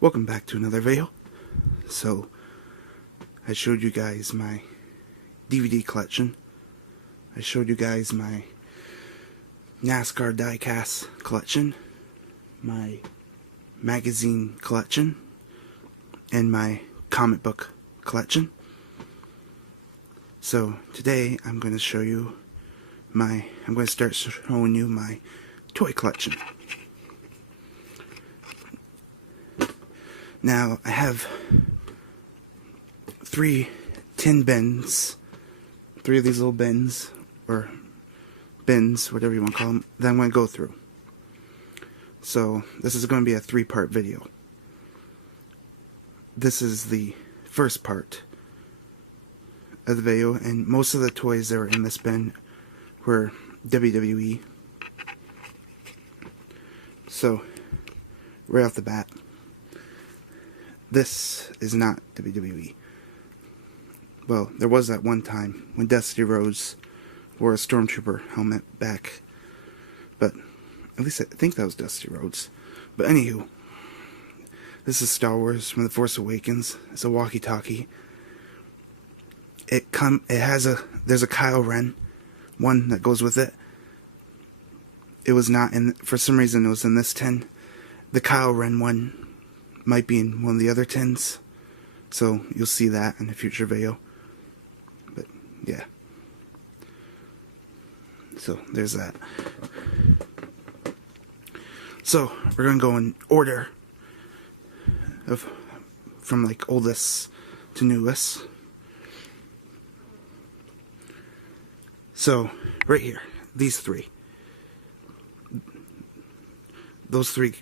Welcome back to another video. So, I showed you guys my DVD collection. I showed you guys my NASCAR diecast collection, my magazine collection, and my comic book collection. So, today I'm going to show you I'm going to start showing you my toy collection. Now, I have 3 tin bins, 3 of these little bins, or bins, whatever you want to call them, that I'm going to go through. So, this is going to be a 3-part video. This is the first part of the video, and most of the toys that were in this bin were WWE. So, right off the bat, this is not WWE. Well, there was that one time when Dusty Rhodes wore a Stormtrooper helmet back. But, at least I think that was Dusty Rhodes. But anywho, this is Star Wars from The Force Awakens. It's a walkie-talkie. There's a Kylo Ren one that goes with it. It was not in, for some reason it was in this tin. The Kylo Ren one might be in one of the other tins, so you'll see that in a future video. But yeah, so there's that. So we're gonna go in order from like oldest to newest. So right here, these 3, those 3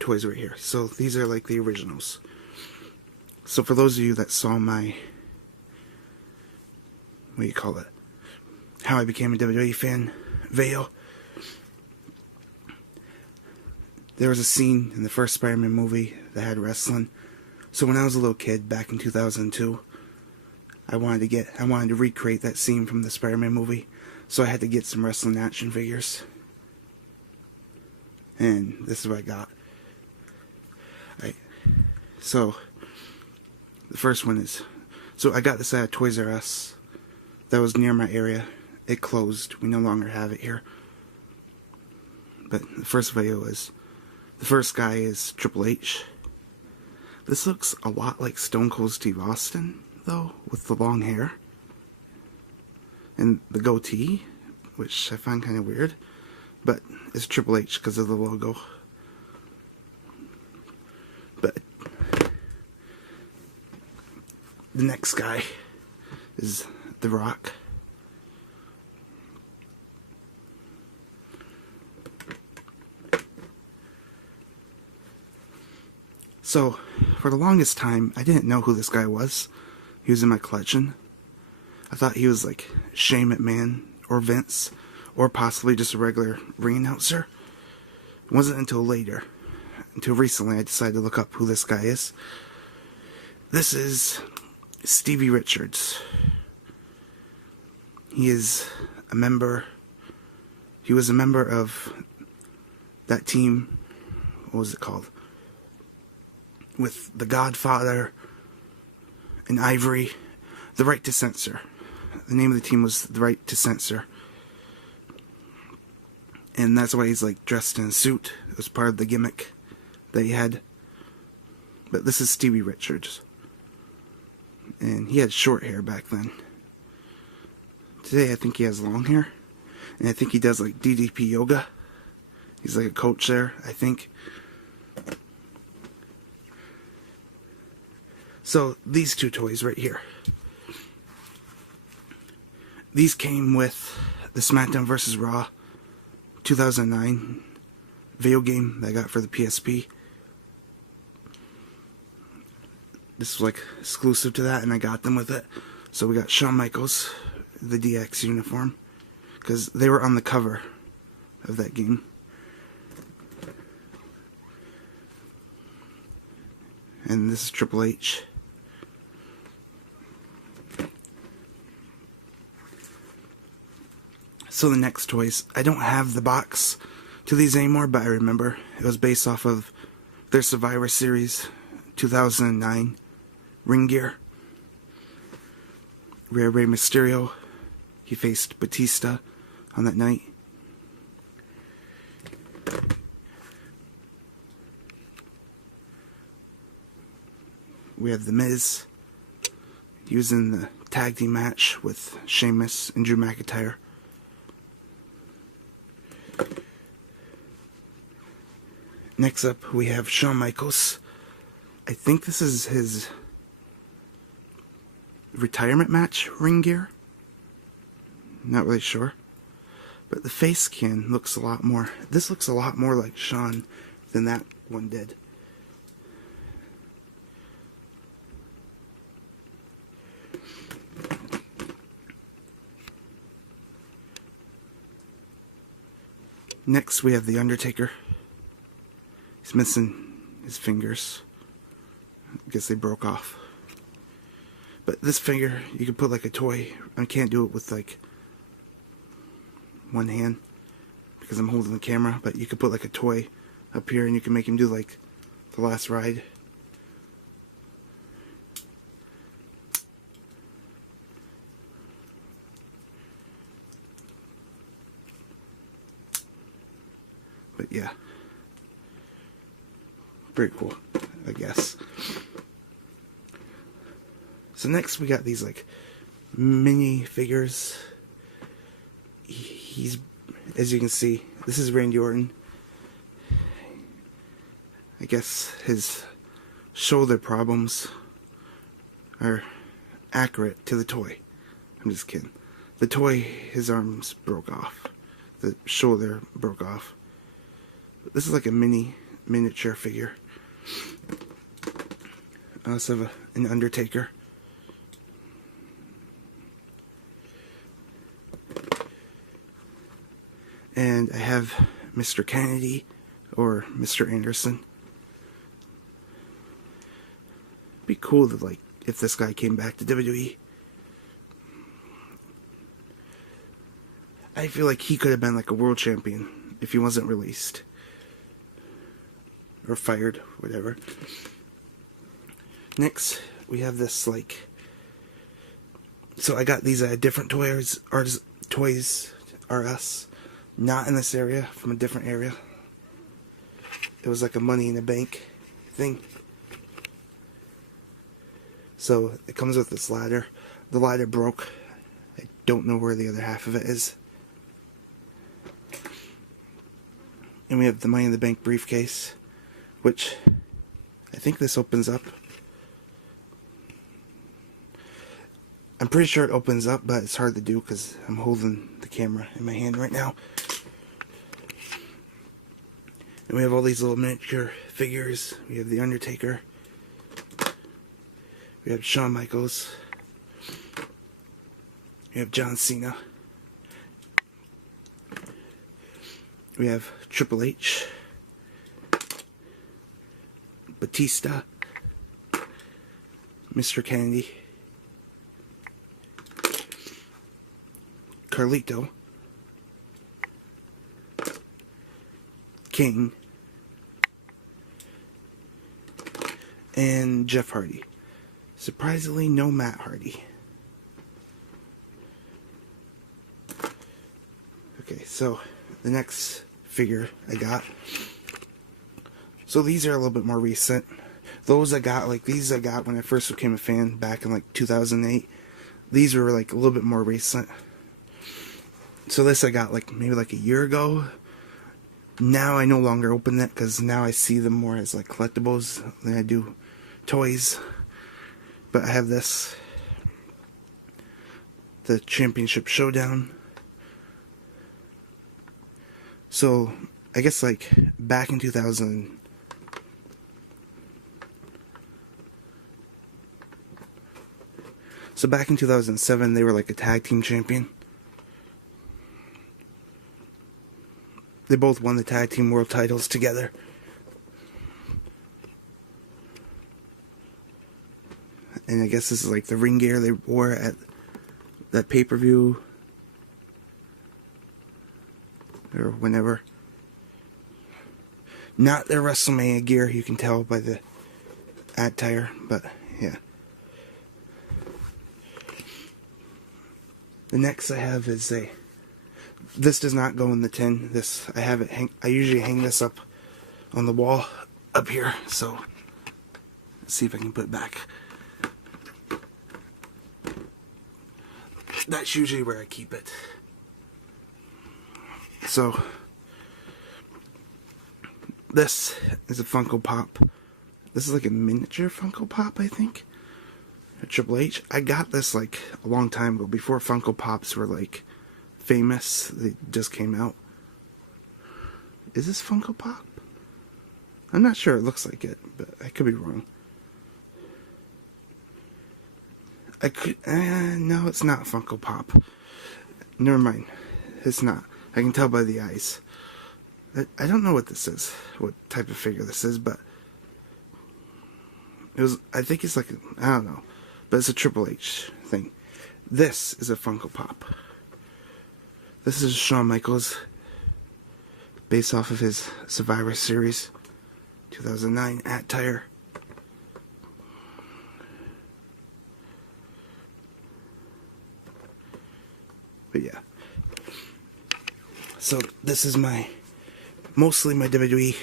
toys right here. So these are like the originals. So for those of you that saw my, what do you call it, how I became a WWE fan video, there was a scene in the first Spider-Man movie that had wrestling. So when I was a little kid back in 2002, I wanted to recreate that scene from the Spider-Man movie. So I had to get some wrestling action figures. And this is what I got. So, the first one is, so I got this at Toys R Us that was near my area. It closed. We no longer have it here. But the first video is, the first guy is Triple H. This looks a lot like Stone Cold Steve Austin, though, with the long hair. And the goatee, which I find kind of weird. But it's Triple H because of the logo. But the next guy is The Rock. So, for the longest time, I didn't know who this guy was. He was in my collection. I thought he was like Shane McMahon or Vince, or possibly just a regular ring announcer. It wasn't until later, until recently, I decided to look up who this guy is. This is Stevie Richards. He was a member of that team, what was it called? With The Godfather and Ivory, The Right to Censor. The name of the team was The Right to Censor. And that's why he's like dressed in a suit. It was part of the gimmick that he had. But this is Stevie Richards. And he had short hair back then. Today I think he has long hair. And I think he does like DDP yoga. He's like a coach there, I think. So these 2 toys right here. These came with the SmackDown vs. Raw 2009 video game that I got for the PSP. This was like exclusive to that, and I got them with it. So we got Shawn Michaels, the DX uniform, because they were on the cover of that game. And this is Triple H. So the next toys, I don't have the box to these anymore, but I remember it was based off of their Survivor Series 2009 ring gear. Rey Mysterio, he faced Batista on that night. We have The Miz using the tag team match with Sheamus and Drew McIntyre. Next up, we have Shawn Michaels. I think this is his retirement match ring gear. Not really sure. But the face skin looks a lot more... This looks a lot more like Shawn than that one did. Next, we have The Undertaker. He's missing his fingers. I guess they broke off. But this finger, you can put like a toy. I can't do it with like one hand because I'm holding the camera, but you could put like a toy up here and you can make him do like the last ride. But yeah, pretty cool, I guess. So next we got these like mini figures. He's, as you can see, this is Randy Orton. I guess his shoulder problems are accurate to the toy. I'm just kidding. The toy, his arms broke off. The shoulder broke off. This is like a miniature figure. I also have an Undertaker. And I have Mr. Kennedy or Mr. Anderson. Be cool to like if this guy came back to WWE. I feel like he could have been like a world champion if he wasn't released. Or fired, whatever. Next, we have this like... So I got these different Toys R Us. Not in this area, from a different area. It was like a Money in the Bank thing. So it comes with this ladder. The ladder broke. I don't know where the other half of it is. And we have the Money in the Bank briefcase, which I think this opens up. I'm pretty sure it opens up, but it's hard to do because I'm holding the camera in my hand right now. And we have all these little miniature figures. We have The Undertaker. We have Shawn Michaels. We have John Cena. We have Triple H. Batista. Mr. Kennedy. Carlito. King. And Jeff Hardy. Surprisingly, no Matt Hardy. Okay, so the next figure I got. So these are a little bit more recent. Those I got, like these I got when I first became a fan back in like 2008. These were like a little bit more recent. So this I got like maybe like a year ago. Now I no longer open that because now I see them more as like collectibles than I do toys. But I have this, the Championship Showdown. So I guess like back in 2000. So back in 2007 they were like a tag team champion. They both won the tag team world titles together. And I guess this is like the ring gear they wore at that pay-per-view. Or whenever. Not their WrestleMania gear, you can tell by the Attire, but yeah. The next I have is this does not go in the tin. This, I have it I usually hang this up on the wall up here, so let's see if I can put it back. That's usually where I keep it. So, this is a Funko Pop. This is like a miniature Funko Pop, I think. A Triple H. I got this like a long time ago, before Funko Pops were like famous. They just came out. Is this Funko Pop? I'm not sure. It looks like it, but I could be wrong. No, it's not Funko Pop. Never mind. It's not. I can tell by the eyes. I don't know what this is, what type of figure this is, but I think it's like, I don't know, but it's a Triple H thing. This is a Funko Pop. This is Shawn Michaels, based off of his Survivor Series 2009 attire. But yeah. So this is mostly my WWE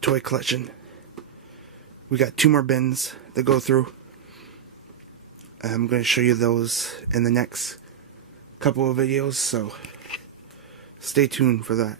toy collection. We got 2 more bins to go through. I'm going to show you those in the next couple of videos, so stay tuned for that.